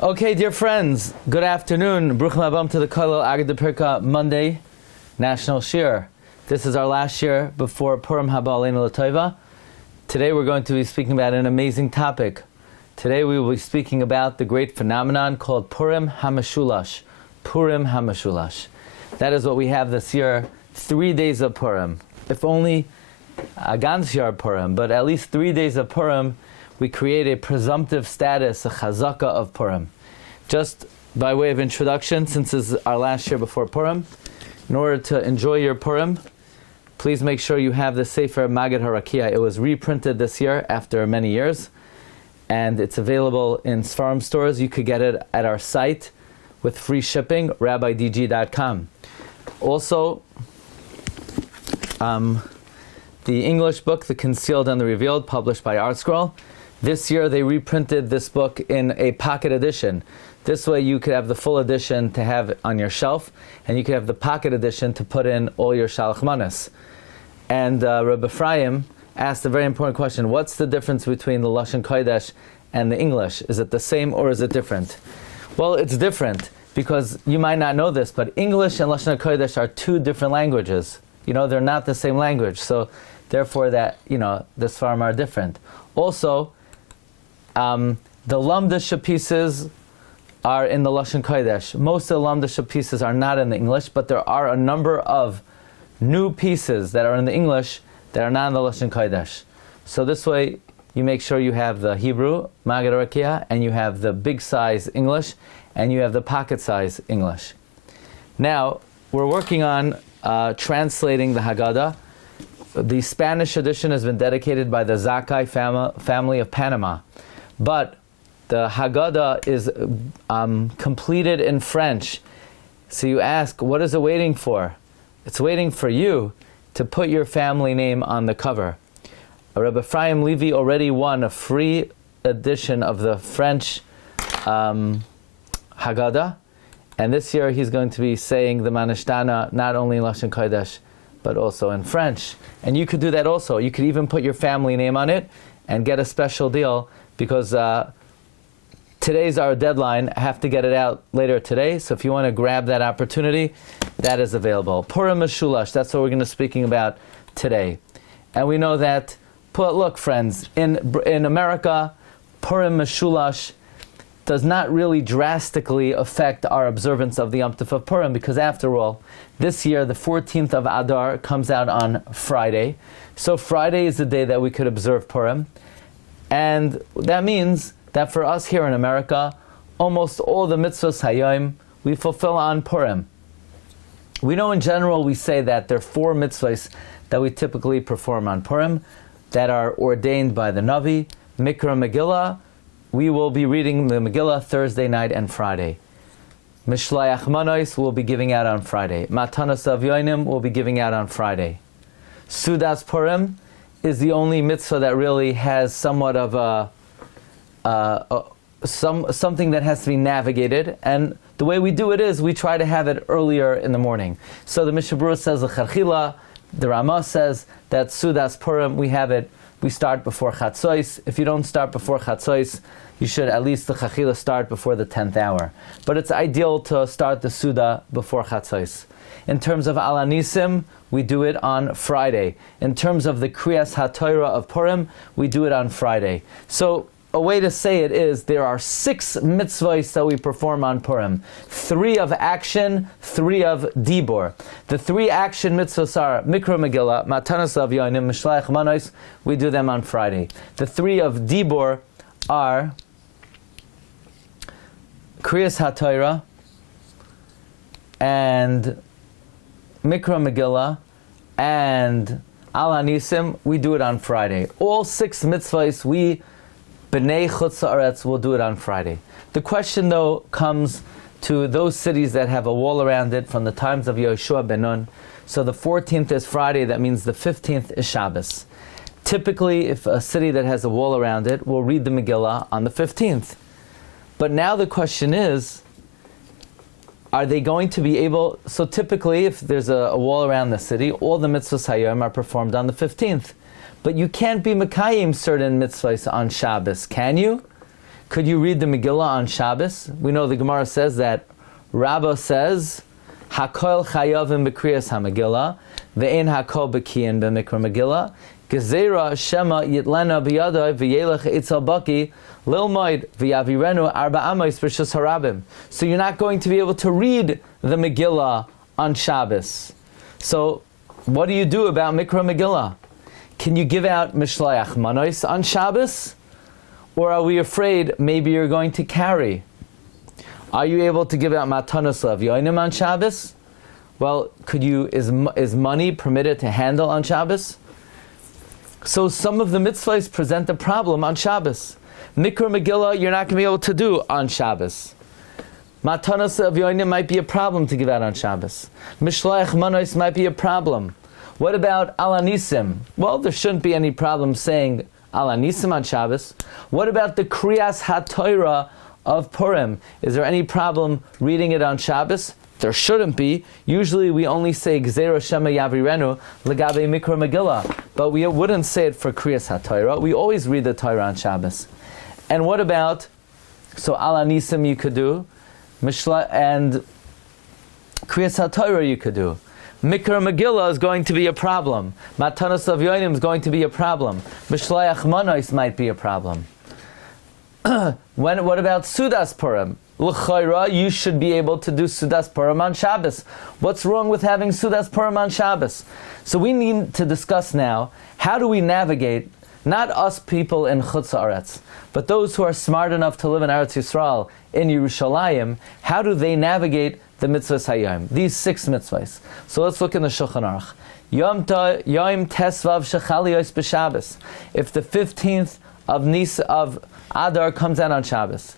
Okay, dear friends, good afternoon. Bruchim Abam to the Kollel Agad Pirka Monday National Shir. This is our last year before Purim Haba Aleinu L'Tova. Today we're going to be speaking about an amazing topic. Today we will be speaking about the great phenomenon called Purim HaMeshulash. Purim HaMeshulash. That is what we have this year, 3 days of Purim. If only a ganz Yar Purim, but at least 3 days of Purim, we create a presumptive status, a chazaka of Purim. Just by way of introduction, since this is our last year before Purim, in order to enjoy your Purim, please make sure you have the Super Maggid Harakiah. It was reprinted this year after many years, and it's available in Sfarim stores. You could get it at our site with free shipping, rabbidg.com. Also, the English book, The Concealed and the Revealed, published by ArtScroll. This year they reprinted this book in a pocket edition. This way you could have the full edition to have on your shelf, and you could have the pocket edition to put in all your shalach manas. And Rabbi Ephraim asked a very important question: what's the difference between the Lashon Kodesh and the English? Is it the same or is it different? Well, it's different, because you might not know this, but English and Lashon Kodesh are two different languages. They're not the same language, so therefore the Sfarim are different. Also, the Lamdasha pieces are in the Lashon Kodesh. Most of the Lamdasha pieces are not in the English, but there are a number of new pieces that are in the English that are not in the Lashon Kodesh. So this way, you make sure you have the Hebrew, Maggid Harakiah, and you have the big size English, and you have the pocket size English. Now, we're working on translating the Haggadah. The Spanish edition has been dedicated by the Zakai family of Panama. But the Haggadah is completed in French. So you ask, what is it waiting for? It's waiting for you to put your family name on the cover. Rabbi Ephraim Levy already won a free edition of the French Haggadah. And this year he's going to be saying the Manishtana not only in Lashon Kodesh, but also in French. And you could do that also. You could even put your family name on it and get a special deal, because today's our deadline. I have to get it out later today. So if you want to grab that opportunity, that is available. Purim Meshulash, that's what we're going to be speaking about today. And we know that, look friends, in America, Purim Meshulash does not really drastically affect our observance of the Yom Tov of Purim, because after all, this year the 14th of Adar comes out on Friday. So Friday is the day that we could observe Purim. And that means that for us here in America, almost all the mitzvot hayom we fulfill on Purim. We know in general we say that there are 4 mitzvahs that we typically perform on Purim that are ordained by the Navi. Mikra Megillah, we will be reading the Megillah Thursday night and Friday. Mishlayach Manos will be giving out on Friday. Matanos Avyonim will be giving out on Friday. Sudas Purim is the only mitzvah that really has somewhat of something that has to be navigated, and the way we do it is we try to have it earlier in the morning. So the Mishnah Berurah says the Charchila, the Ramah says that Sudas Purim, we start before Chatzos. If you don't start before Chatzos, you should at least the Chachila start before the 10th hour. But it's ideal to start the Suda before Chatzos. In terms of Alanisim, we do it on Friday. In terms of the Kriyas HaTorah of Purim, we do it on Friday. So a way to say it is there are 6 mitzvahs that we perform on Purim. 3 of action, 3 of dibor. The 3 action mitzvahs are Mikra Megillah, Matanos Avyonim, Mishlayach Manos. We do them on Friday. The 3 of dibor are Kriyas HaTorah and Mikra Megillah and Al Anisim. We do it on Friday. All 6 mitzvahs, we B'nai Chutz Haaretz will do it on Friday. The question, though, comes to those cities that have a wall around it from the times of Yehoshua ben Nun. So the 14th is Friday, that means the 15th is Shabbos. Typically, if a city that has a wall around it will read the Megillah on the 15th. But now the question is, are they going to be able... So typically, if there's a wall around the city, all the mitzvahs hayom are performed on the 15th. But you can't be Mekayim certain mitzvahs on Shabbos, can you? Could you read the Megillah on Shabbos? We know the Gemara says that Rabbah says, Hakol chayavim b'kriyas ha-Megillah, ve'en hakol b'kiyin b'mikra Megillah, gezerah shema yitlena b'yadai v'yelech itzal baki, lilmoid v'yavirenu arba amos b'shus harabim. So you're not going to be able to read the Megillah on Shabbos. So what do you do about Mikra Megillah? Can you give out Mishlayach Manos on Shabbos? Or are we afraid maybe you're going to carry? Are you able to give out Matanos Levyonim on Shabbos? Well, is money permitted to handle on Shabbos? So some of the mitzvahs present a problem on Shabbos. Mikra Megillah you're not going to be able to do on Shabbos. Matanos Levyonim might be a problem to give out on Shabbos. Mishlayach Manos might be a problem. What about Alanisim? Well, there shouldn't be any problem saying Alanisim on Shabbos. What about the Kriyas HaTorah of Purim? Is there any problem reading it on Shabbos? There shouldn't be. Usually we only say Gzera Shema Yavirenu Legabe Mikra Megillah, but we wouldn't say it for Kriyas HaTorah. We always read the Torah on Shabbos. And what about, so Alanisim you could do, Mishla and Kriyas HaTorah you could do. Mikra Megillah is going to be a problem. Matanos Avyonim is going to be a problem. Mishlayach Manos might be a problem. What about Sudas Purim? L'chayra, you should be able to do Sudas Purim on Shabbos. What's wrong with having Sudas Purim on Shabbos? So we need to discuss now, how do we navigate, not us people in Chutz Haaretz, but those who are smart enough to live in Eretz Yisrael, in Yerushalayim, how do they navigate the mitzvahs hayom, these 6 mitzvahs? So let's look in the Shulchan Aruch. Yom Tesvav Shechaliyos b'Shabbos. If the 15th of Adar comes out on Shabbos,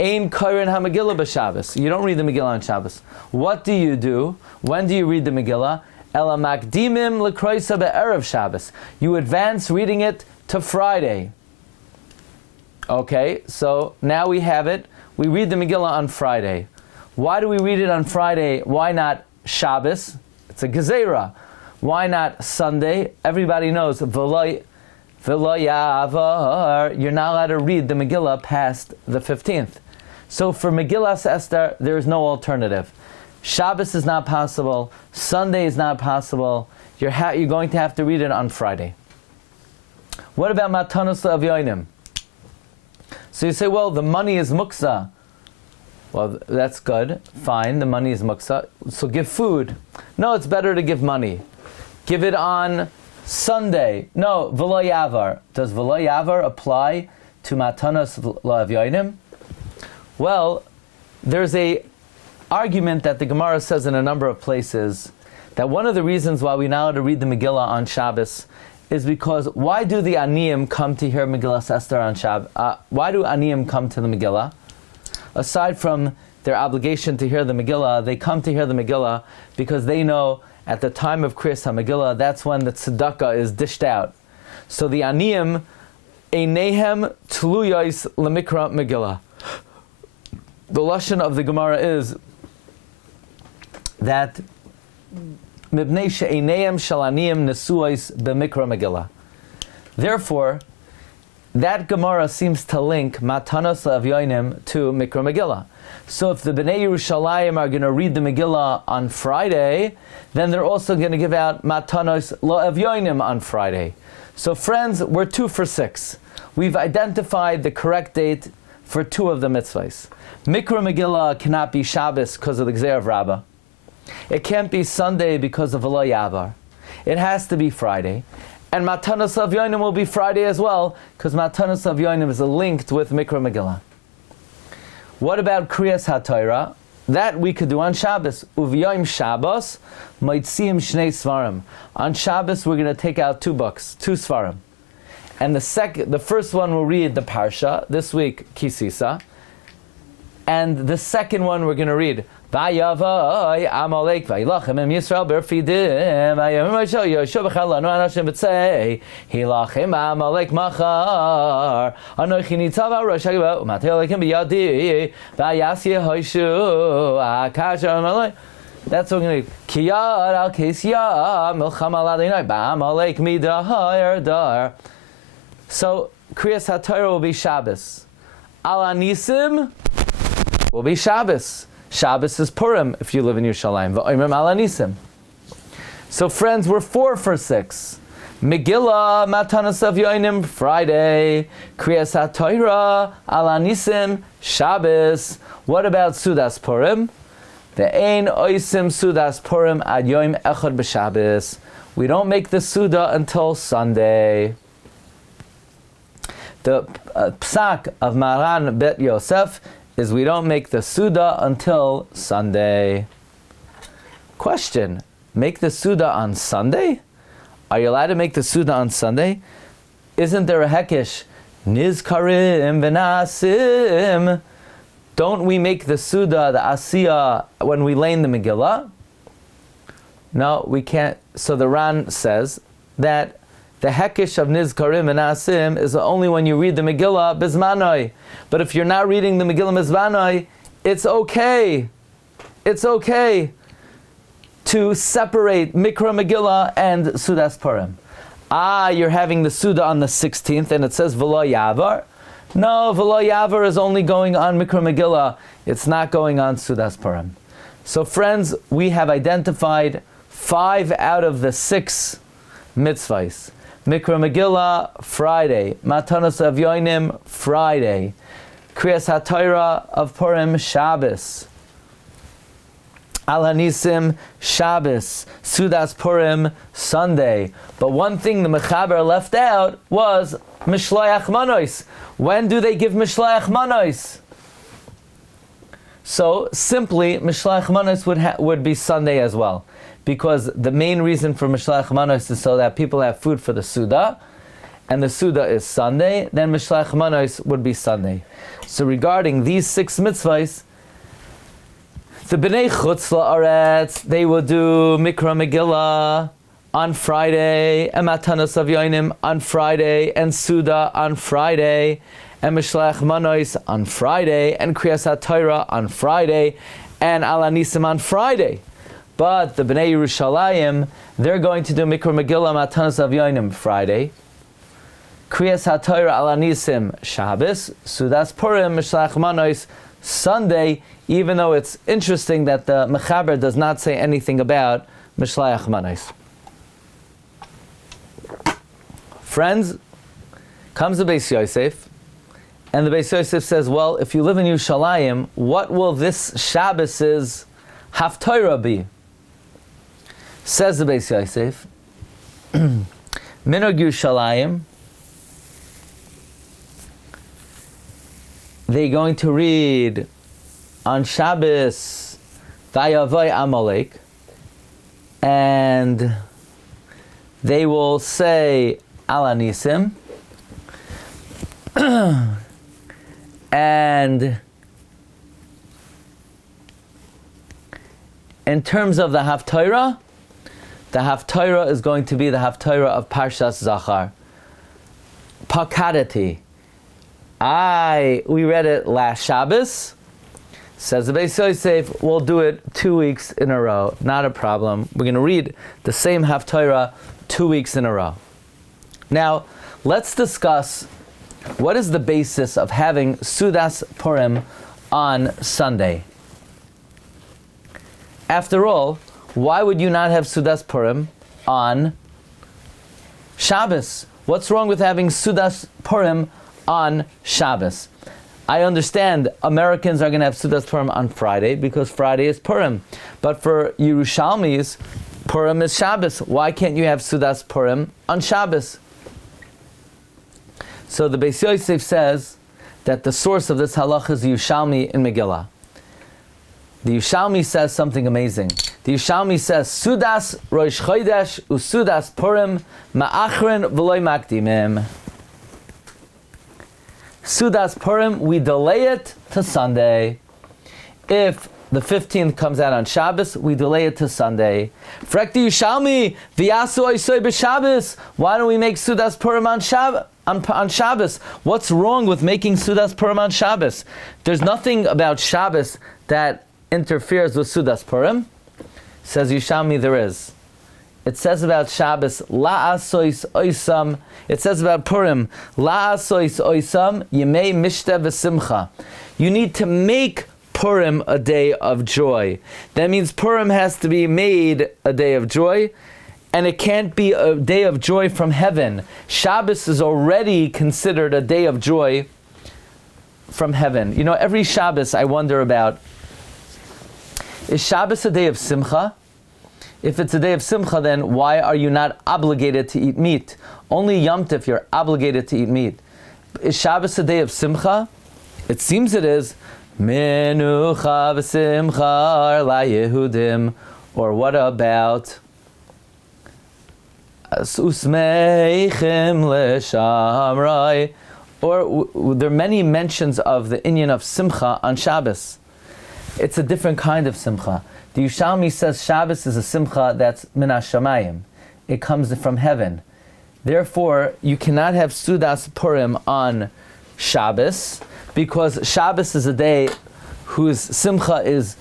Ein Koren HaMegillah b'Shabbos. You don't read the Megillah on Shabbos. What do you do? When do you read the Megillah? Ela Makdimim L'Kroisa be'erev Shabbos. You advance reading it to Friday. Okay, so now we have it. We read the Megillah on Friday. Why do we read it on Friday? Why not Shabbos? It's a Gezerah. Why not Sunday? Everybody knows V'lo Yavar. You're not allowed to read the Megillah past the 15th. So for Megillas Esther, there is no alternative. Shabbos is not possible. Sunday is not possible. You're going to have to read it on Friday. What about Matanos Avyonim? So you say, well, the money is muksa. Well, that's good. Fine, the money is muksa. So give food. No, it's better to give money. Give it on Sunday. No, v'lo yavar. Does v'lo yavar apply to matanos la'avyonim? Well, there's a argument that the Gemara says in a number of places that one of the reasons why we're not allowed to read the Megillah on Shabbos is because why do the Aniyim come to hear Megillah Esther on Shabbos? Why do Aniyim come to the Megillah? Aside from their obligation to hear the Megillah, they come to hear the Megillah because they know at the time of Kriyas HaMegillah, that's when the tzedakah is dished out. So the Aniyim, Einehem Tluyos Lemikra Megillah. The lashon of the Gemara is that Mibnei she'eineim shel aniyim nesuos b'mikra Megillah. Therefore, that Gemara seems to link Matanos La'avyonim to Mikra Megillah. So if the Bnei Yerushalayim are going to read the Megillah on Friday, then they're also going to give out Matanos La'avyonim on Friday. So friends, we're 2 for 6. We've identified the correct date for 2 of the mitzvahs. Mikra Megillah cannot be Shabbos because of the Gzeir of Rabbah. It can't be Sunday because of V'lo Yavar. It has to be Friday. And Matanos Avyonim will be Friday as well, because Matanos Avyonim is linked with Mikra Megillah. What about Kriyas HaTorah? That we could do on Shabbos. Uv'yoim Shabbos, Moitziim Shnei Svarim. On Shabbos we're going to take out 2 books, 2 Svarim. And the first one we'll read the Parsha, this week Kisisa. And the second one we're going to read Vayavai Amalek Vaylachem Em Yisrael Berfidim Vayavim Mashal Yoshev B'Chalanu Anashim B'Tzei Hilachem Amalek Machar Anochi Nitzav Rosh Hagba Umatei Alekim B'Yadi Vayas Yehoishu Akash Amalek. That's what we're going to read. Kiyad Al Kesya Milcham Al Adonai B'Amalek Midahar Dar. So Kriyas HaTorah will be Shabbos. Ala Nisim will be Shabbos. Shabbos is Purim if you live in Yerushalayim. V'oimrim ala Nisim. So friends, we're 4 for 6. Megillah, Matanos of Yoinim, Friday. Kriyas HaTorah, Ala Nisim, Shabbos. What about Sudas Purim? Ve'ein oisim Sudas Purim ad Yom Echad b'Shabbos. We don't make the Suda until Sunday. The psak of Maran Bet Yosef is we don't make the Suda until Sunday. Question, make the Suda on Sunday? Are you allowed to make the Suda on Sunday? Isn't there a hekesh? Nizkarim v'nasim. Don't we make the Suda, the Asiyah, when we lay in the Megillah? No, we can't. So the Ran says that the hekesh of Nizkarim and Asim is only when you read the Megillah Bizmanoi. But if you're not reading the Megillah Bizmanoi, it's okay. It's okay to separate Mikra Megillah and Sudas Purim. You're having the Suda on the 16th and it says V'lo Yavar. No, V'lo Yavar is only going on Mikra Megillah. It's not going on Sudas Purim. So friends, we have identified 5 out of the 6 mitzvahs. Mikra Megillah, Friday. Matanos of Yoinim, Friday. Kriyas HaTorah of Purim, Shabbos. Al Hanisim, Shabbos. Sudas Purim, Sunday. But one thing the Mechaber left out was Mishloach Manos. When do they give Mishloach Manos? So simply, Mishloach Manos would be Sunday as well. Because the main reason for Mishloach Manos is so that people have food for the Suda, and the Suda is Sunday, then Mishloach Manos would be Sunday. So regarding these 6 mitzvahs, the B'nai Chutz La'aretz, they will do Mikra Megillah on Friday, and Matanos of Yoinim on Friday, and Suda on Friday, and Mishloach Manos on Friday, and Kriyas HaTorah on Friday, and Al Hanisim on Friday. But the B'nai Yerushalayim, they're going to do Mikra Megillah Matanos of Yoinim Friday, Kriyas HaTorah Al Hanisim Shabbos, Sudas Purim Mishloach Manos Sunday, even though it's interesting that the Mechaber does not say anything about Mishloach Manos. Friends, comes the Beis Yosef, and the Beis Yosef says, well, if you live in Yerushalayim, what will this Shabbos's Haftorah be? Says the Beis Yosef, Minog Yerushalayim, they're going to read on Shabbos Vayavoy Amalek, and they will say Al Hanisim, and in terms of the Haftorah is going to be the Haftorah of Parshat Zachor. Pakadati. We read it last Shabbos. Says the Beis Yosef, we'll do it 2 weeks in a row. Not a problem. We're going to read the same Haftorah 2 weeks in a row. Now, let's discuss what is the basis of having Sudas Purim on Sunday. After all, why would you not have Sudas Purim on Shabbos? What's wrong with having Sudas Purim on Shabbos? I understand Americans are going to have Sudas Purim on Friday because Friday is Purim. But for Yerushalmis, Purim is Shabbos. Why can't you have Sudas Purim on Shabbos? So the Beis Yosef says that the source of this halach is Yerushalmi in Megillah. The Yerushalmi says something amazing. The Yerushalmi says, Sudas Rosh Chodesh uSudas Purim ma'achrin v'loy makdimim. Sudas Purim, we delay it to Sunday. If the 15th comes out on Shabbos, we delay it to Sunday. Frek the Yerushalmi v'yasu oisoi b'Shabbos. Why don't we make Sudas Purim on Shabbos? What's wrong with making Sudas Purim on Shabbos? There's nothing about Shabbos that interferes with Sudas Purim. Says Yerushalmi, there is. it says about Shabbos, la'asois oisam. It says about Purim, la'asois oisam, yemei mishta v'simcha. You need to make Purim a day of joy. That means Purim has to be made a day of joy, and it can't be a day of joy from heaven. Shabbos is already considered a day of joy from heaven. You know, every Shabbos I wonder about, is Shabbos a day of simcha? If it's a day of simcha, then why are you not obligated to eat meat? Only Yom Tov you're obligated to eat meat. Is Shabbos a day of simcha? It seems it is. Menucha v'simcha la Yehudim. Or what about Usmeichem l'shamrai? Or there are many mentions of the inyan of simcha on Shabbos. It's a different kind of simcha. The Yushalmi says Shabbos is a simcha that's min hashamayim. It comes from heaven. Therefore, you cannot have Sudas Purim on Shabbos, because Shabbos is a day whose simcha is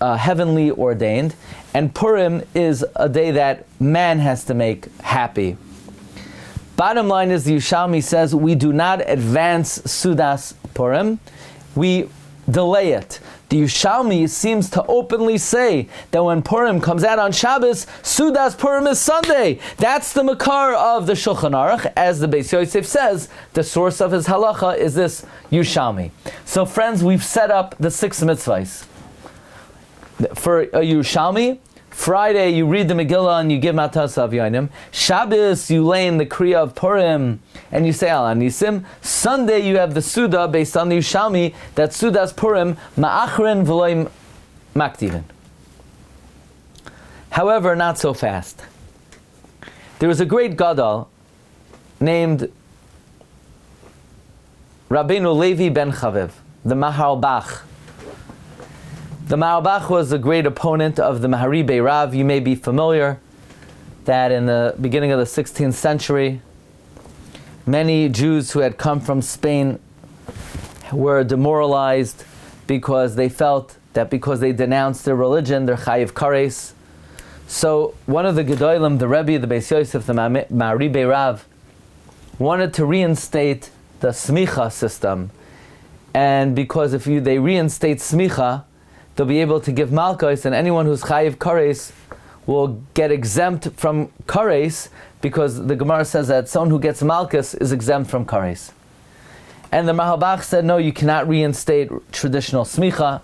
heavenly ordained, and Purim is a day that man has to make happy. Bottom line is, the Yushalmi says we do not advance Sudas Purim, we delay it. The Yushalmi seems to openly say that when Purim comes out on Shabbos, Sudas Purim is Sunday. That's the makar of the Shulchan Aruch. As the Beis Yosef says, the source of his halacha is this Yushalmi. So friends, we've set up the 6 mitzvahs. For a Yushalmi, Friday you read the Megillah and you give matas avyonim. Shabbos you lay in the kriya of Purim and you say al anisim. Sunday you have the Suda based on the Yushalmi, that Sudas Purim ma'achrin v'loim maktivin. However, not so fast. There was a great gadol named Rabbeinu Levi ben Chaviv, the Maharalbach. The Maharalbach was a great opponent of the Maharibe Rav. You may be familiar that in the beginning of the 16th century, many Jews who had come from Spain were demoralized because they felt that because they denounced their religion, they're chayiv kares. So one of the Gedolim, the Rebbe, the Beis Yosef, the Maharibe Rav, wanted to reinstate the smicha system. And because if they reinstate smicha, they'll be able to give malchus, and anyone who's chayiv kares will get exempt from kares, because the Gemara says that someone who gets malchus is exempt from kares. And the Mahalbach said, no, you cannot reinstate traditional smicha.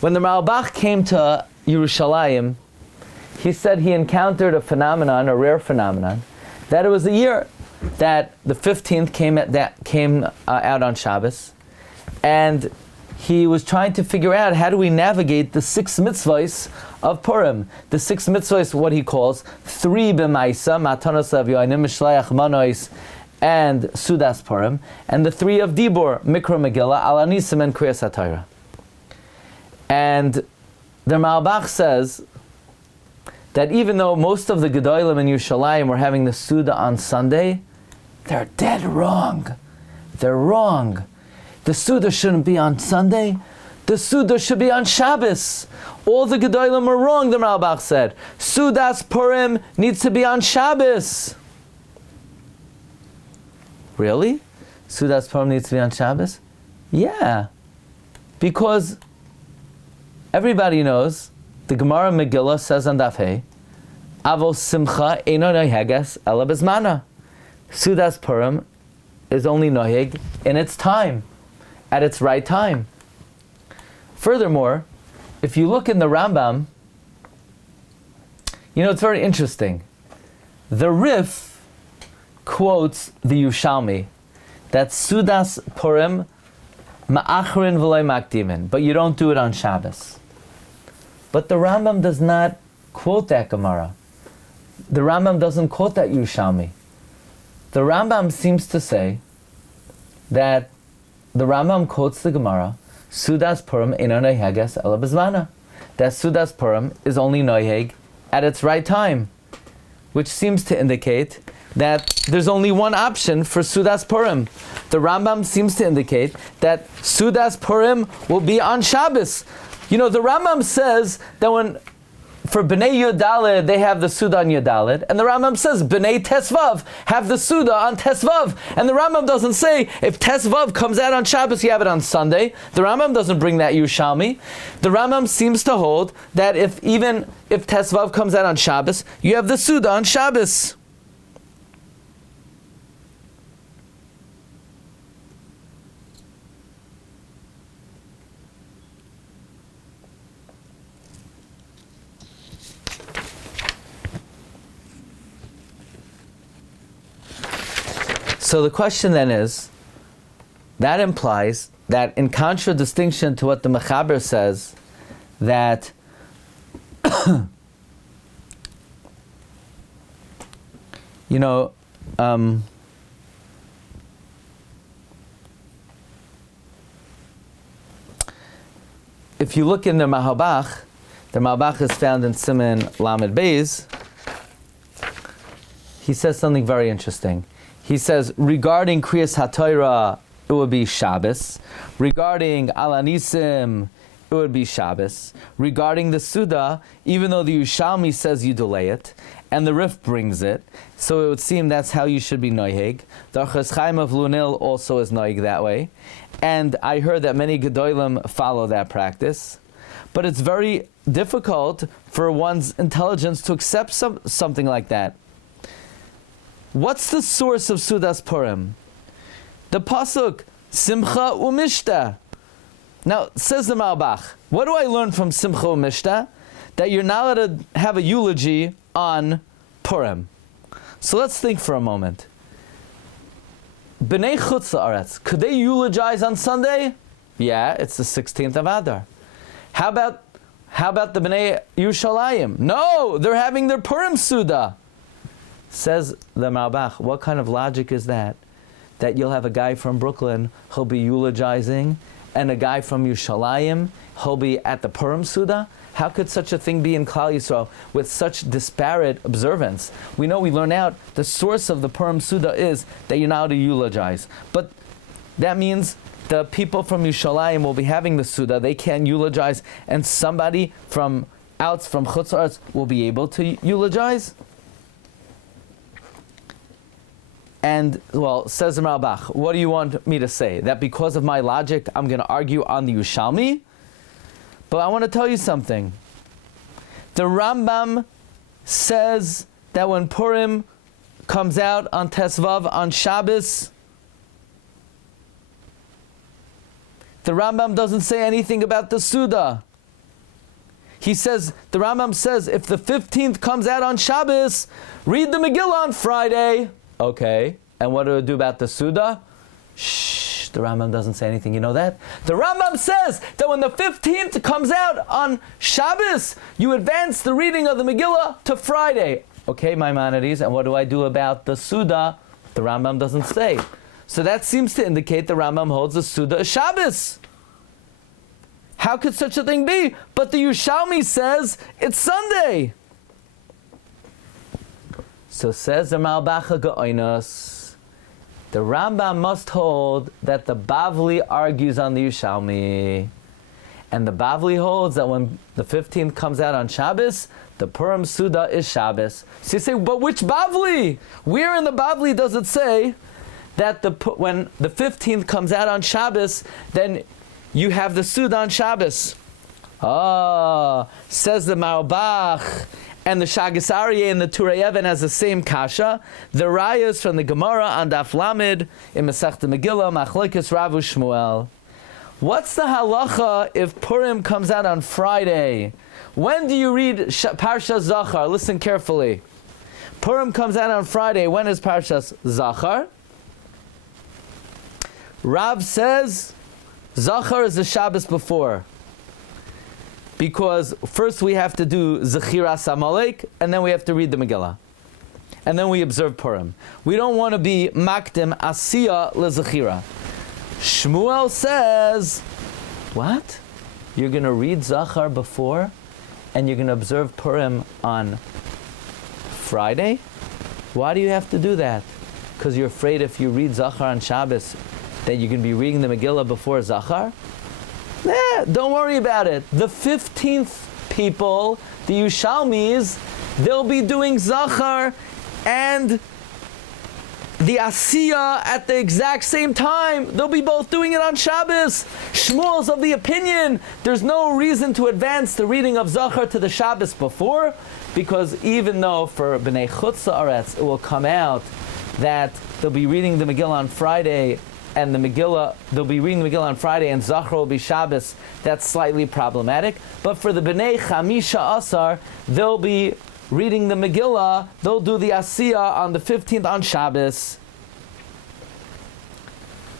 When the Mahalbach came to Yerushalayim, he said he encountered a phenomenon, a rare phenomenon, that it was a year that the 15th came out on Shabbos, and he was trying to figure out how do we navigate the 6 mitzvahs of Purim. The 6 mitzvahs, what he calls 3 b'maisa, matanos avyonim, mishlayach manois, and Sudas Purim, and the 3 of Dibur, Mikra Megillah, Al Anisim, and Kriyas HaTorah. And the Mahalbach says that even though most of the Gedolim in Yerushalayim were having the Suda on Sunday, they're dead wrong. They're wrong. The Suda shouldn't be on Sunday. The Suda should be on Shabbos. All the Gedolim are wrong, the Mahalbach said. Sudas Purim needs to be on Shabbos. Really? Sudas Purim needs to be on Shabbos? Yeah. Because everybody knows, the Gemara Megillah says on Daf Thei, Avos Simcha Eino Noheges Ela Bezmana. Sudas Purim is only Noheg in its time, at its right time. Furthermore, if you look in the Rambam, you know, it's very interesting. The Rif quotes the Yushalmi that Sudas Purim ma'achrin v'loy makdimin, but you don't do it on Shabbos. But the Rambam does not quote that Gemara. The Rambam doesn't quote that Yushalmi. The Rambam seems to say that the Rambam quotes the Gemara, Sudas Purim eino noheges ela bezmana. That Sudas Purim is only noheg at its right time, which seems to indicate that there's only one option for Sudas Purim. The Rambam seems to indicate that Sudas Purim will be on Shabbos. You know, the Rambam says that when for B'nai Yudalid, they have the Suda on Yudalid, and the Rambam says B'nai Tesvav have the Suda on Tesvav, and the Rambam doesn't say if Tesvav comes out on Shabbos, you have it on Sunday. The Rambam doesn't bring that Yerushalmi. The Rambam seems to hold that if Tesvav comes out on Shabbos, you have the Suda on Shabbos. So the question then is, that implies that in contradistinction to what the Mechaber says, that if you look in the Malbach is found in Siman Lamed Beis, he says something very interesting. He says, regarding Kriyas HaTorah, it would be Shabbos. Regarding Alanisim, it would be Shabbos. Regarding the Suda, even though the Yerushalmi says you delay it, and the Rif brings it, so it would seem that's how you should be noihig. The Achas Chaim of Lunil also is noihig that way. And I heard that many Gedolim follow that practice. But it's very difficult for one's intelligence to accept something like that. What's the source of Sudas Purim? The pasuk Simcha Umishta. Now, says the Malbach, what do I learn from Simcha Umishta? That you're not allowed to have a eulogy on Purim. So let's think for a moment. B'nai Chutz La'aretz, could they eulogize on Sunday? Yeah, it's the 16th of Adar. How about the B'nai Yerushalayim? No, they're having their Purim Suda. Says the Malbach, what kind of logic is that? That you'll have a guy from Brooklyn, he'll be eulogizing, and a guy from Yerushalayim, he'll be at the Purim Suda? How could such a thing be in Klal Yisrael with such disparate observance? We learn out the source of the Purim Suda is that you're not allowed to eulogize. But that means the people from Yerushalayim will be having the Suda, they can't eulogize, and somebody from Chutz La'aretz will be able to eulogize? And, says the Malbach, what do you want me to say? That because of my logic, I'm going to argue on the Yerushalmi? But I want to tell you something. The Rambam says that when Purim comes out on Tesvav, on Shabbos, the Rambam doesn't say anything about the Suda. The Rambam says, if the 15th comes out on Shabbos, read the Megillah on Friday. Okay, and what do we do about the Suda? Shh, the Rambam doesn't say anything, you know that? The Rambam says that when the 15th comes out on Shabbos, you advance the reading of the Megillah to Friday. Okay, Maimonides, and what do I do about the Suda? The Rambam doesn't say. So that seems to indicate the Rambam holds the Suda as Shabbos. How could such a thing be? But the Yerushalmi says it's Sunday. So says the Malbach Ga'oinos, the Rambam must hold that the Bavli argues on the Yerushalmi. And the Bavli holds that when the 15th comes out on Shabbos, the Purim Suda is Shabbos. So you say, but which Bavli? Where in the Bavli does it say that when the 15th comes out on Shabbos, then you have the Suda on Shabbos? Says the Malbach, and the Shagas Aryeh and the Turei Even has the same kasha. The rayas from the Gemara on Daf Lamed in Masechta Megillah, Machlokes Rav Shmuel. What's the halacha if Purim comes out on Friday? When do you read Parshat Zachor? Listen carefully. Purim comes out on Friday. When is Parshat Zachor? Rav says Zachor is the Shabbos before. Because first we have to do Zechiras Amalek, and then we have to read the Megillah. And then we observe Purim. We don't want to be Makdim Asiya LeZechira. Shmuel says, what? You're going to read Zachor before, and you're going to observe Purim on Friday? Why do you have to do that? Because you're afraid if you read Zachor on Shabbos, that you're going to be reading the Megillah before Zachor? Don't worry about it. The 15th people, the Yushalmis, they'll be doing Zachor and the Asiyah at the exact same time. They'll be both doing it on Shabbos. Shmuel's of the opinion there's no reason to advance the reading of Zachor to the Shabbos before, because even though for B'nai Chutz Haaretz it will come out that they'll be reading the Megillah on Friday, and they'll be reading the Megillah on Friday, and Zachor will be Shabbos, that's slightly problematic. But for the B'nai Chamisha Asar, they'll be reading the Megillah, they'll do the Asiyah on the 15th on Shabbos.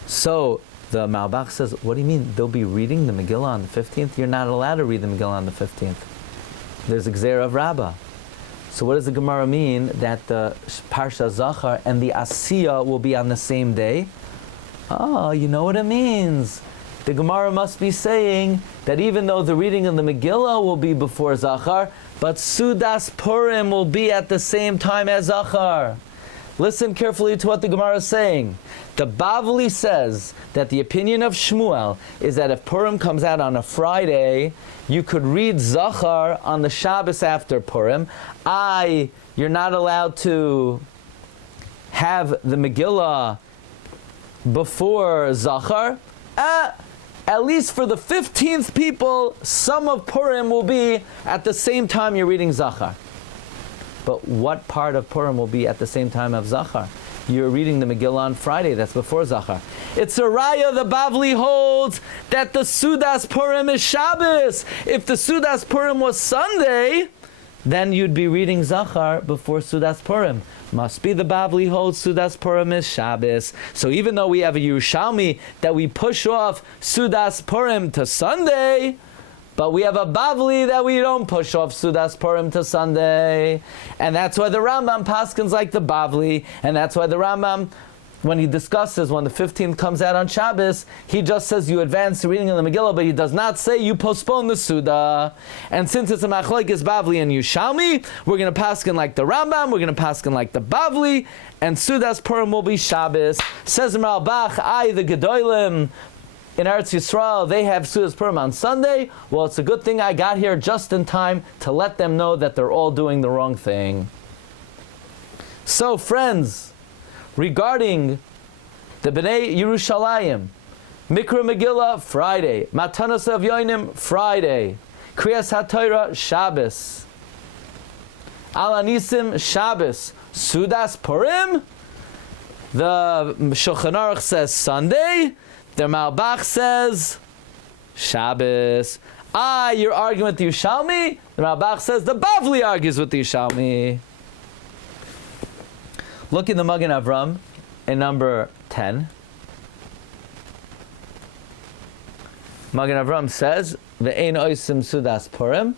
So the Malbach says, what do you mean they'll be reading the Megillah on the 15th? You're not allowed to read the Megillah on the 15th. There's a Gzeira of Rabbah. So what does the Gemara mean that the Parshat Zachor and the Asiyah will be on the same day? Oh, you know what it means. The Gemara must be saying that even though the reading of the Megillah will be before Zachor, but Sudas Purim will be at the same time as Zachor. Listen carefully to what the Gemara is saying. The Bavli says that the opinion of Shmuel is that if Purim comes out on a Friday, you could read Zachor on the Shabbos after Purim. You're not allowed to have the Megillah before Zachor. At least for the 15th people, some of Purim will be at the same time you're reading Zachor. But what part of Purim will be at the same time of Zachor? You're reading the Megillah on Friday, that's before Zachor. It's a raya, the Bavli holds that the Sudas Purim is Shabbos. If the Sudas Purim was Sunday, then you'd be reading Zachor before Sudas Purim. Must be the Bavli holds Sudas Purim is Shabbos. So even though we have a Yerushalmi that we push off Sudas Purim to Sunday, but we have a Bavli that we don't push off Sudas Purim to Sunday. And that's why the Rambam paskins like the Bavli, and that's why the Rambam, when he discusses when the 15th comes out on Shabbos, he just says you advance the reading of the Megillah, but he does not say you postpone the Suda. And since it's a machlokes Bavli and Yushalmi, we're going to paskin like the Rambam, we're going to paskin like the Bavli, and Sudas Purim will be Shabbos. Says Ralbach, the Gedolim in Eretz Yisrael, they have Sudas Purim on Sunday. Well, it's a good thing I got here just in time to let them know that they're all doing the wrong thing. So, friends, regarding the Bnei Yerushalayim, Mikra Megillah, Friday. Matanos Avyonim, Friday. Kriyas HaTorah, Shabbos. Al Anisim, Shabbos. Sudas Purim, the Shulchan Aruch says Sunday. The Malbach says Shabbos. You're arguing with the Yushalmi? The Malbach says the Bavli argues with the Yushalmi. Look in the Magen Avram in number 10. Magen Avram says, Ve'ein oisim Sudas Purim.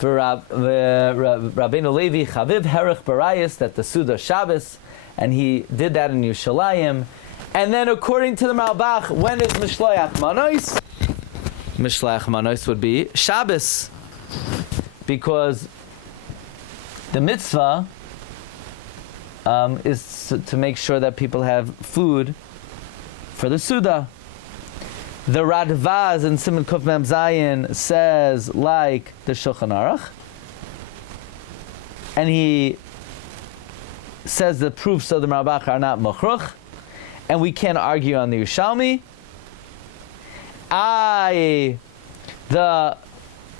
Rabbeinu Levi Chaviv Herich Barayis, that the Suda Shabbos, and he did that in Yerushalayim. And then according to the Malbach, when is Mishloach Manos? Mishloach Manos would be Shabbos, because the mitzvah is to make sure that people have food for the Suda. The Radvaz in Siman Kuf Mem Zayin says like the Shulchan Aruch, and he says the proofs of the Malbach are not machruch, and we can't argue on the Yerushalmi. The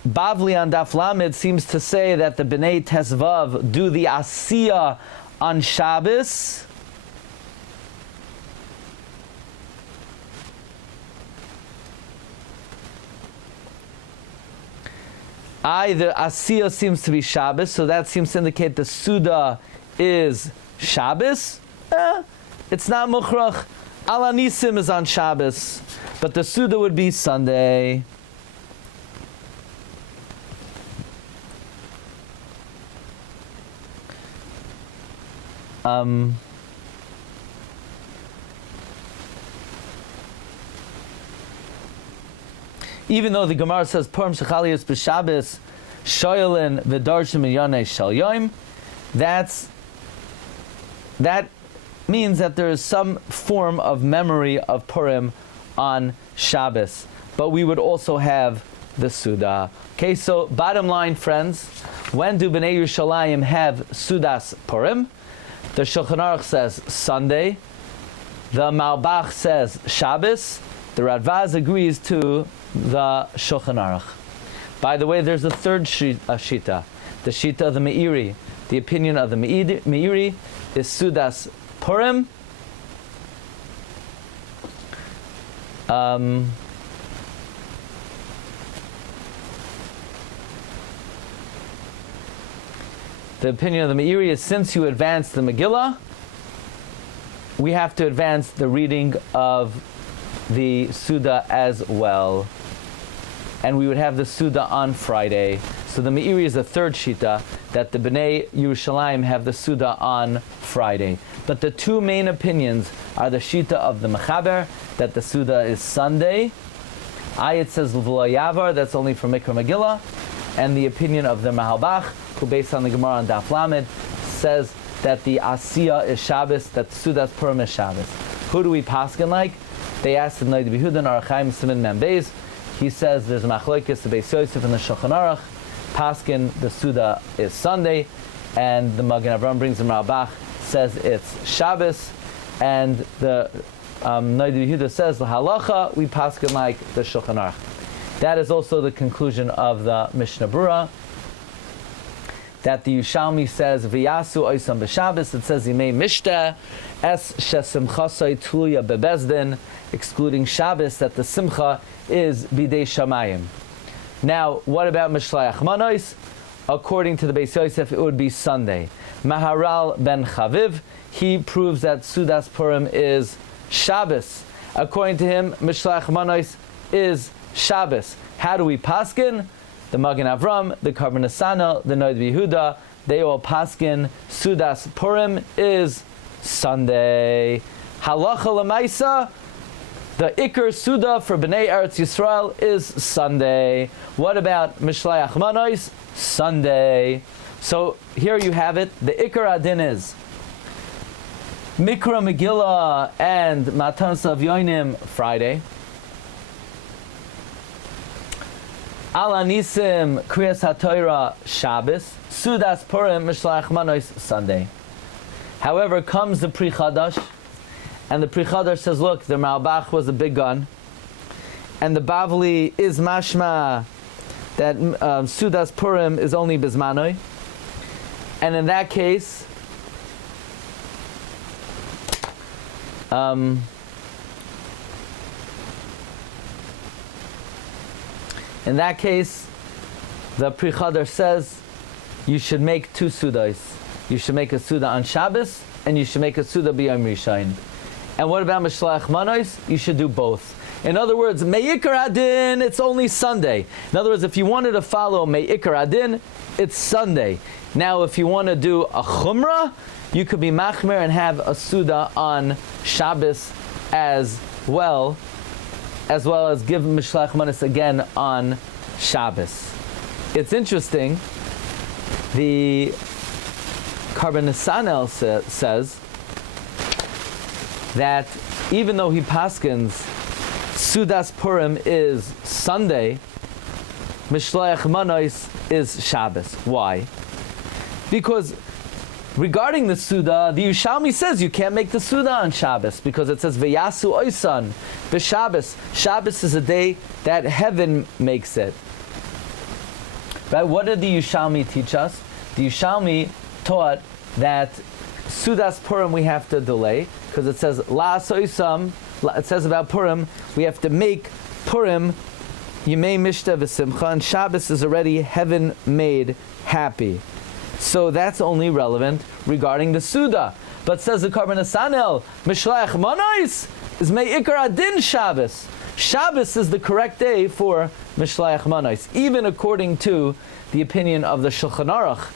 Bavli on Daf Lamed seems to say that the Bnei Tesvav do the Asiyah on Shabbos. The Asiyah seems to be Shabbos, so that seems to indicate the Suda is Shabbos. It's not Mukhrach. Al Anisim is on Shabbos, but the Suda would be Sunday. Even though the Gemara says Purim Shechalius b'Shabbos Shoyelin v'Darshim Yonei Shel Yom, that means that there is some form of memory of Purim on Shabbos. But we would also have the Suda. Okay, so bottom line, friends, when do Bnei Yerushalayim have Sudas Purim? The Shulchan Aruch says Sunday. The Malbach says Shabbos. The Radvaz agrees to the Shulchan Aruch. By the way, there's a third shita, the shita of the Meiri. The opinion of the Meiri is Sudas Purim. The opinion of the Meiri is, since you advance the Megillah, we have to advance the reading of the Suda as well. And we would have the Suda on Friday. So the Meiri is the third shita, that the Bnei Yerushalayim have the Suda on Friday. But the two main opinions are the shita of the Mechaber, that the Suda is Sunday. Ayat says L'v'lo Yavar, that's only for Mikra Megillah. And the opinion of the Mahalbach, who based on the Gemara on Daf Lamed, says that the Asiya is Shabbos, that the Sudas Purim is Shabbos. Who do we paskin like? They asked the Rabbi Yehuda HaNasi Siman Mem Beis. He says there's a machlokes, the Beis Yosef and the Shulchan Aruch. Paskin, the Suda is Sunday, and the Mahak and Rambam brings the Rambam, says it's Shabbos, and the Rabbi Yehuda says the halacha, we paskin like the Shulchan Aruch. That is also the conclusion of the Mishnah Berurah, that the Yushalmi says V'yasu oisam b'Shabbos. It says Yimei Mishteh es shesimchasai tluya bebezdin, excluding Shabbos, that the simcha is bidei shamayim. Now, what about Mishlayach Manos? According to the Beis Yosef, it would be Sunday. Maharal ben Chaviv, he proves that Sudas Purim is Shabbos. According to him, Mishlayach Manos is Shabbos. How do we paskin? The Magen Avram, the Karban Asana, the Rabbi Yehuda, they all paskin Sudas Purim is Sunday. Halacha l'maisa, the Iker Suda for Bnei Eretz Yisrael is Sunday. What about Mishlayach Manos? Sunday. So here you have it. The Iker Adin is Mikra Megillah and Matanos of Yoinim Friday. Ala Nisim Kriyas HaTorah Shabbos. Sudas Purim Mishlayach Manos Sunday. However, comes the Pri Chadash, and the Pri Chadash says, look, the Malbach was a big gun, and the Bavli is mashma that Sudas Purim is only Bismanoi, and in that case, the Pri Chadash says you should make two Sudas. You should make a Suda on Shabbos, and you should make a Suda b'Yom Rishon. And what about Mishlayach Manos? You should do both. In other words, Me'ikar Adin, it's only Sunday. In other words, if you wanted to follow Me'ikar Adin, it's Sunday. Now, if you want to do a Chumrah, you could be Machmer and have a Suda on Shabbos as well as give Mishlayach Manos again on Shabbos. It's interesting, the Karban Nesanel says that even though he paskins Sudas Purim is Sunday, Mishlayach Manos is Shabbos. Why? Because regarding the Suda, the Yushalmi says you can't make the Suda on Shabbos because it says V'yasu oisan b'Shabbos. Shabbos is a day that heaven makes it. Right? What did the Yushalmi teach us? The Yushalmi taught that Sudas Purim we have to delay because it says La Soisam. It says about Purim we have to make Purim Yimei Mishteh v'Simcha, and Shabbos is already heaven made happy. So that's only relevant regarding the Suda. But says the Karban Nesanel, Mishlayach Manos is Me'ikar Adin Shabbos. Shabbos is the correct day for Mishlayach Manos, even according to the opinion of the Shulchan Aruch.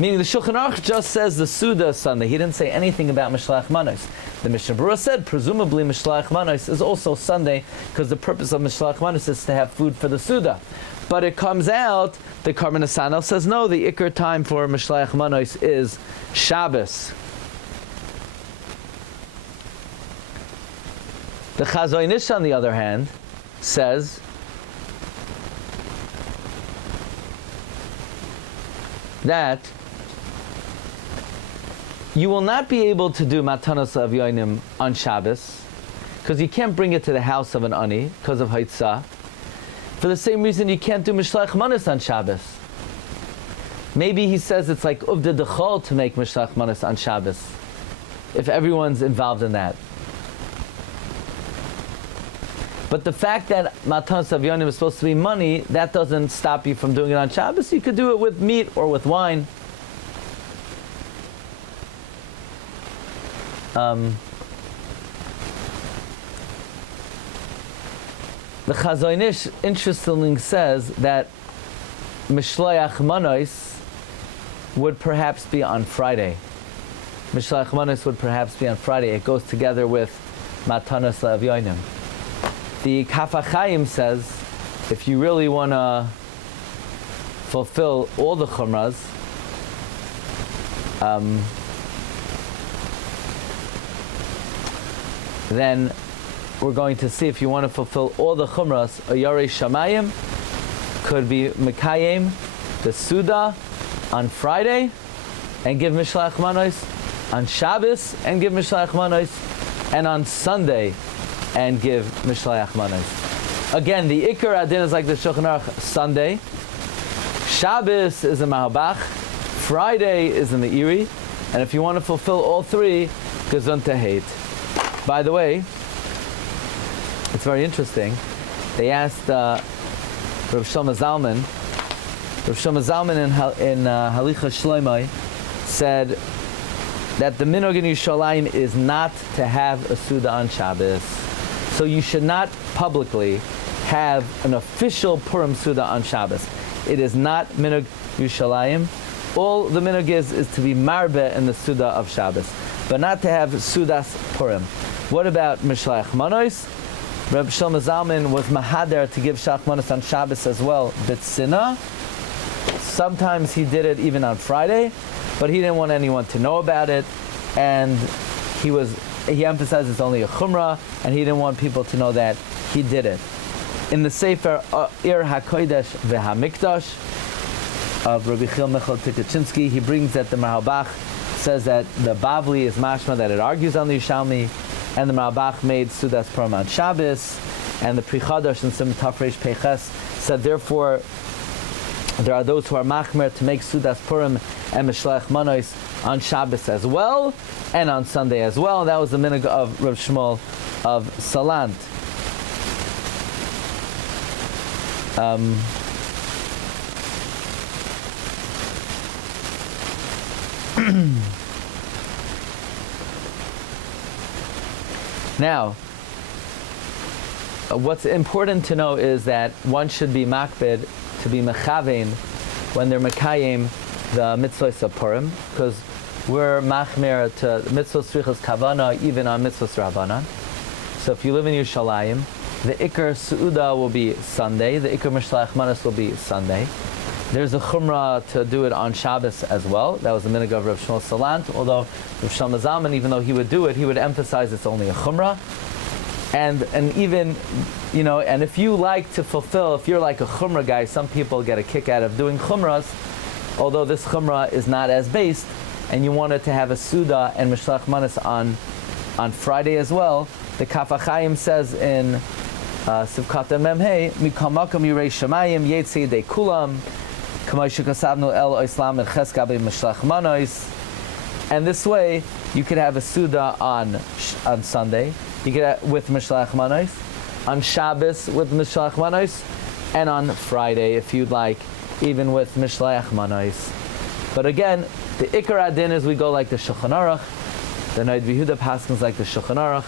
Meaning the Shulchan Aruch just says the Suda is Sunday. He didn't say anything about Mishlayach Manos. The Mishnah Berurah said presumably Mishlayach Manos is also Sunday because the purpose of Mishlayach Manos is to have food for the Suda. But it comes out, the Karban Nesanel says no, the Iker time for Mishlayach Manos is Shabbos. The Chazon Ish, on the other hand, says that you will not be able to do Matanos Avyonim on Shabbos, because you can't bring it to the house of an ani because of Haitzah. For the same reason you can't do Mishlach Manos on Shabbos. Maybe he says it's like Uvda Dechol to make Mishlach Manos on Shabbos, if everyone's involved in that. But the fact that Matanos Avyonim is supposed to be money, that doesn't stop you from doing it on Shabbos. You could do it with meat or with wine. The Chazon Ish interestingly says that Mishloach Manos would perhaps be on Friday. Mishloach Manos would perhaps be on Friday. It goes together with Matanos Avyonim. The Kaf HaChaim says, if you really want to fulfill all the chumras, then we're going to see if you want to fulfill all the chumras, a Yarei Shamayim could be Mekayim, the Suda, on Friday, and give Mishlach Manos, on Shabbos, and give Mishlach Manos, and on Sunday, and give Mishlach Manos. Again, the Ikar Adin is like the Shulchan Aruch, Sunday. Shabbos is in Mahabach. Friday is in the Iri. And if you want to fulfill all three, Gesund Heit. By the way, it's very interesting. They asked Rav Shlomo Zalman. Rav Shlomo Zalman in Halicha Shloimeh said that the minhag in Yerushalayim is not to have a Suda on Shabbos. So you should not publicly have an official Purim Suda on Shabbos. It is not minhag Yerushalayim. All the minhag is to be marbe in the Suda of Shabbos, but not to have Sudas Purim. What about Mishlach Manos? Reb Shlomo Zalman was mahader to give Shlach Manos on Shabbos as well, B'tzina. Sometimes he did it even on Friday, but he didn't want anyone to know about it, and he emphasized it's only a chumrah, and he didn't want people to know that he did it. In the Sefer Ir HaKodesh VeHaMikdash of Rabbi Chil Michal Tikachinsky, he brings that the Mahalbach says that the Bavli is mashma, that it argues on the Yishalmi, and the Mahalbach made Sudas Purim on Shabbos, and the Pri Chadash and Sim Tafresh Peches said, therefore, there are those who are machmer to make Sudas Purim and Mishlach Manos on Shabbos as well, and on Sunday as well. That was the minhag of Rav Shmuel of Salant. Now, what's important to know is that one should be makbid to be mechavein when they're mekayim the mitzvot of Purim, because we're machmer to mitzvot tzrichas kavana even on mitzvot rabbanan. So if you live in Yerushalayim, the Ikar Su'uda will be Sunday, the Ikar Mishlach Manos will be Sunday. There's a chumrah to do it on Shabbos as well. That was the minhag of Rav Shmuel Salant, although Rav Shlomo Zalman, even though he would do it, he would emphasize it's only a chumrah. And even, and if you like to fulfill, if you're like a chumrah guy, some people get a kick out of doing chumras, although this chumrah is not as based, and you wanted to have a Suda and Mishlach Manos on Friday as well, the Kaf HaChaim says in Sivkat MMH, Mikal Makam Yirei Shamayim Yetzei De Kulam Kamay Shukasabnu El Islam El Cheskabe Mishlach Manos. And this way, you could have a Suda on Sunday, you could have with Mishlach Manos, on Shabbos with Mishlach Manos, and on Friday, if you'd like, even with Mishlach Manos. But again, the Ikar Adin is we go like the Shulchan Aruch, the Rabbi Yehuda paskins like the Shulchan Aruch,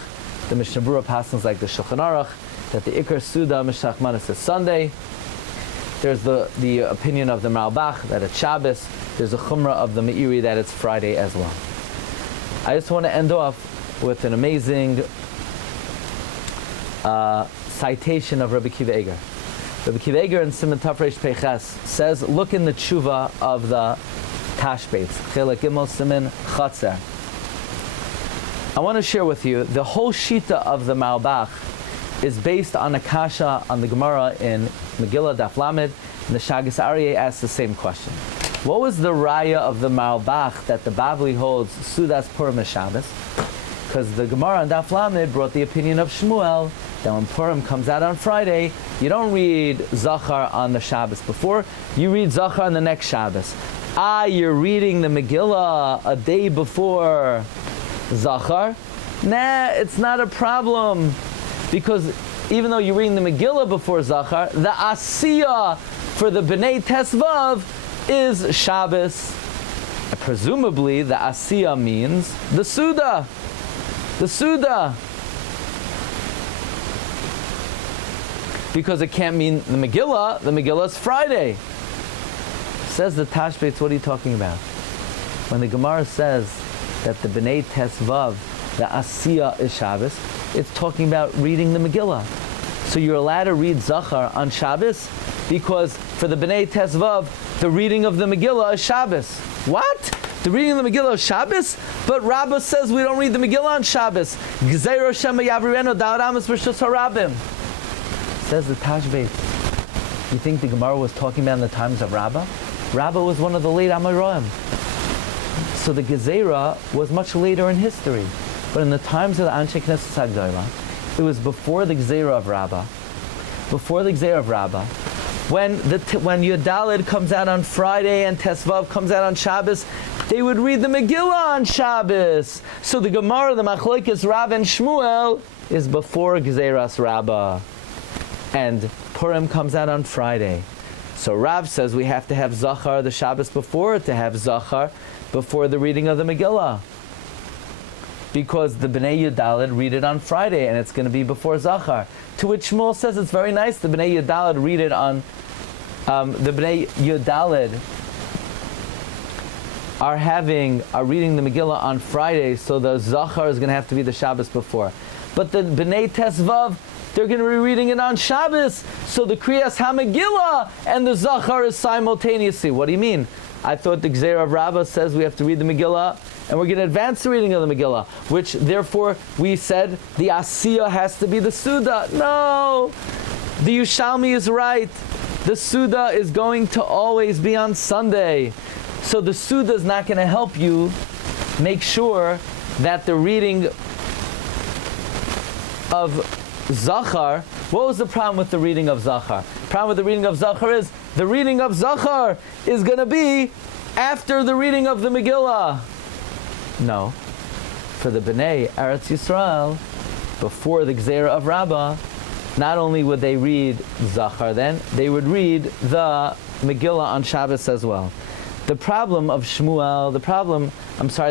the Mishnah Berurah paskins like the Shulchan Aruch, that the Ikar Suda Mishlach Manos is Sunday. There's the opinion of the Malbach that it's Shabbos. There's a Chumrah of the Meiri that it's Friday as well. I just want to end off with an amazing citation of Rabbi Akiva Eiger. Rabbi Akiva Eiger in Siman Tafresh Peches says, look in the tshuva of the Tashbetz, Chelek Gimel Siman Chatzer. I want to share with you the whole shita of the Malbach is based on a kasha on the Gemara in Megillah Daf Lamed, and the Shagas Aryeh asks the same question. What was the raya of the Malbach that the Bavli holds Sudas Purim is Shabbos? Because the Gemara on Daf Lamed brought the opinion of Shmuel that when Purim comes out on Friday, you don't read Zachor on the Shabbos before, you read Zachor on the next Shabbos. You're reading the Megillah a day before Zachor? Nah, it's not a problem. Because even though you're reading the Megillah before Zachor, the Asiyah for the B'nai Tesvav is Shabbos. And presumably, the Asiyah means the Suda. The Suda. Because it can't mean the Megillah. The Megillah is Friday. Says the Tashbetz, what are you talking about? When the Gemara says that the B'nai Tesvav, the Asiyah is Shabbos, it's talking about reading the Megillah. So you're allowed to read Zachor on Shabbos because for the B'nai Tesvav, the reading of the Megillah is Shabbos. What? The reading of the Megillah is Shabbos? But Rabbah says we don't read the Megillah on Shabbos. Gzeiro Shema Yavrirenu Da'at Amos B'Shus HaRabim. Says the Tashbetz. You think the Gemara was talking about in the times of Rabbah? Rabbah was one of the late Amoraim. So the Gezerah was much later in history. But in the times of the Anshe Knesset HaGdolah, it was before the Gezerah of Rabbah. Before the Gezerah of Rabbah. When Yudalid comes out on Friday and Tesvav comes out on Shabbos, they would read the Megillah on Shabbos. So the Gemara, the Machlokes Rav and Shmuel, is before Gezerah's Rabbah. And Purim comes out on Friday. So Rav says we have to have Zachor the Shabbos before to have Zachor before the reading of the Megillah. Because the B'nai Yudalid read it on Friday and it's going to be before Zachor. To which Shmuel says it's very nice. The B'nai Yudalid read it on, the B'nai Yudalid are reading the Megillah on Friday, so the Zachor is going to have to be the Shabbos before. But the B'nai Tesvav, they're going to be reading it on Shabbos, so the Kriyas HaMegillah and the Zachor is simultaneously. What do you mean? I thought the Gezerah of Rabbah says we have to read the Megillah, and we're going to advance the reading of the Megillah, which therefore we said the Asiyah has to be the Suda. No! The Yushalmi is right. The Suda is going to always be on Sunday. So the Suda is not going to help you make sure that the reading of Zachor, what was the problem with the reading of Zachor? The problem with the reading of Zachor is the reading of Zachor is going to be after the reading of the Megillah. No. For the B'nai Eretz Yisrael, before the Gezerah of Rabbah, not only would they read Zachor then, they would read the Megillah on Shabbos as well. The problem of Shmuel,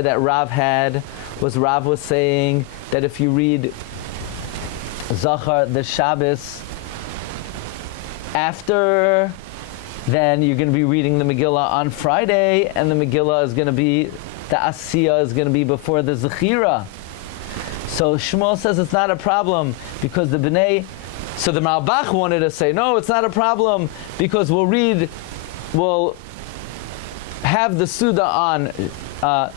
that Rav had, was saying that if you read Zachor the Shabbos after, then you're going to be reading the Megillah on Friday, and the Megillah is going to be, the Asiyah is going to be before the Zechira. So Shmuel says it's not a problem because the B'nai, so the Malbach wanted to say, no, it's not a problem because we'll have the Suda on, the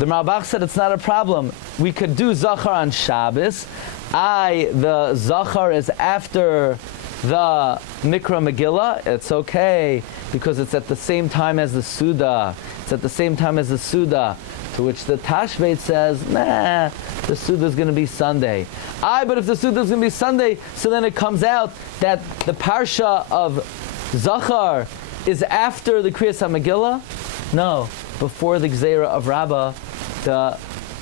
Malbach said it's not a problem. We could do Zachor on Shabbos. The Zachor is after the Mikra Megillah. It's okay because it's at the same time as the Suda. To which the Tashbetz says, nah, the Suda is going to be Sunday. But if the Suda is going to be Sunday, so then it comes out that the Parsha of Zachor is after the Kriyas HaMegillah? No, before the Gezerah of Rabbah,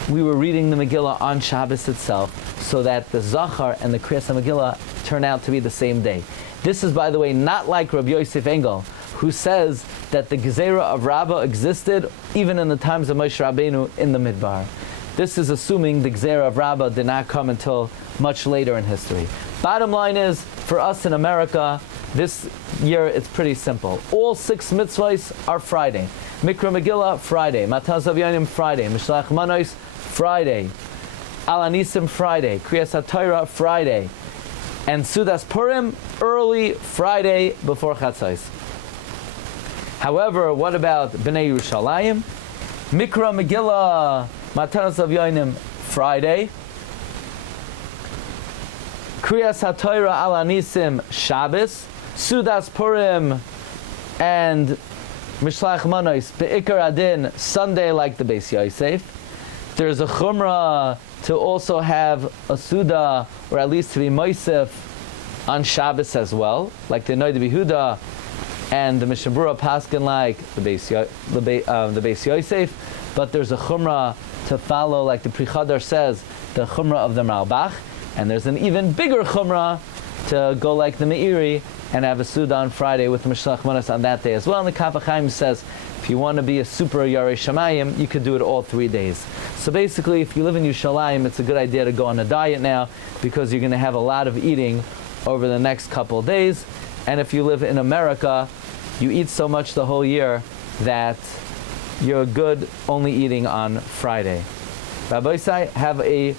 we were reading the Megillah on Shabbos itself, so that the Zachor and the Kriyas HaMegillah turn out to be the same day. This is, by the way, not like Rabbi Yosef Engel, who says that the Gezerah of Rabbah existed even in the times of Moshe Rabbeinu in the Midbar. This is assuming the Gezerah of Rabbah did not come until much later in history. Bottom line is, for us in America, this year it's pretty simple. All 6 mitzvahs are Friday. Mikra Megillah, Friday. Matan Zavyanim, Friday. Mishlach Manos, Friday. Al Anisim, Friday. Kriyas HaTorah, Friday. And Sudas Purim, early Friday before Chatzos. However, what about B'nai Yerushalayim? Mikra Megillah, Matanos Avyonim, Friday. Kriyas HaTorah Al Anisim, Shabbos. Sudas Purim and Mishlach Manos, Be'ikar Adin, Sunday like the Beis Yosef. There's a Chumrah to also have a Suda, or at least to be Moisef, on Shabbos as well, like the Rabbi Yehuda and the Mishabura Paskin like the Beis Yosef. But there's a Chumrah to follow, like the Pri Chadar says, the Chumrah of the Ralbach. And there's an even bigger Chumrah to go like the Meiri and have a Suda on Friday with the Mishlach Manos on that day as well. And the Kaf HaChaim says, if you want to be a super Yarei Shamayim, you could do it all 3 days. So basically, if you live in Yerushalayim, it's a good idea to go on a diet now, because you're going to have a lot of eating over the next couple of days. And if you live in America, you eat so much the whole year that you're good only eating on Friday. Rabbi Isai, have a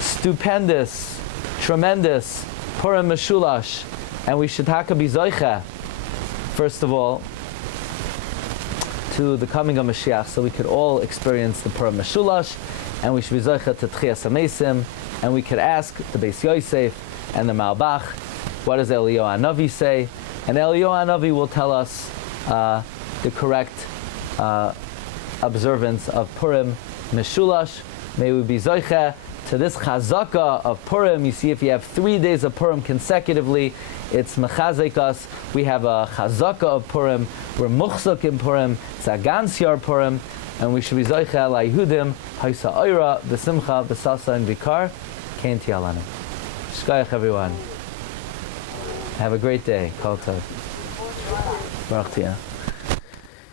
stupendous, tremendous Purim Meshulash, and we should taka bizoicha, first of all, to the coming of Mashiach, so we could all experience the Purim Meshulash, and we should be zoicha to Tchias HaMesim, and we could ask the Beis Yosef and the Malbach, what does Eliyahu HaNavi say? And Eliyahu HaNavi will tell us the correct observance of Purim Meshulash. May we be zoicha to this chazaka of Purim. You see, if you have 3 days of Purim consecutively, it's mechazek us. We have a chazaka of Purim. We're muchzak in Purim. It's a gansyar Purim, and we should be zoicha la Yehudim haisa oira v'simcha v'sasa and vikar kein tialanu. Shkayach everyone. Have a great day. Kol tov. Baruch Tiyah.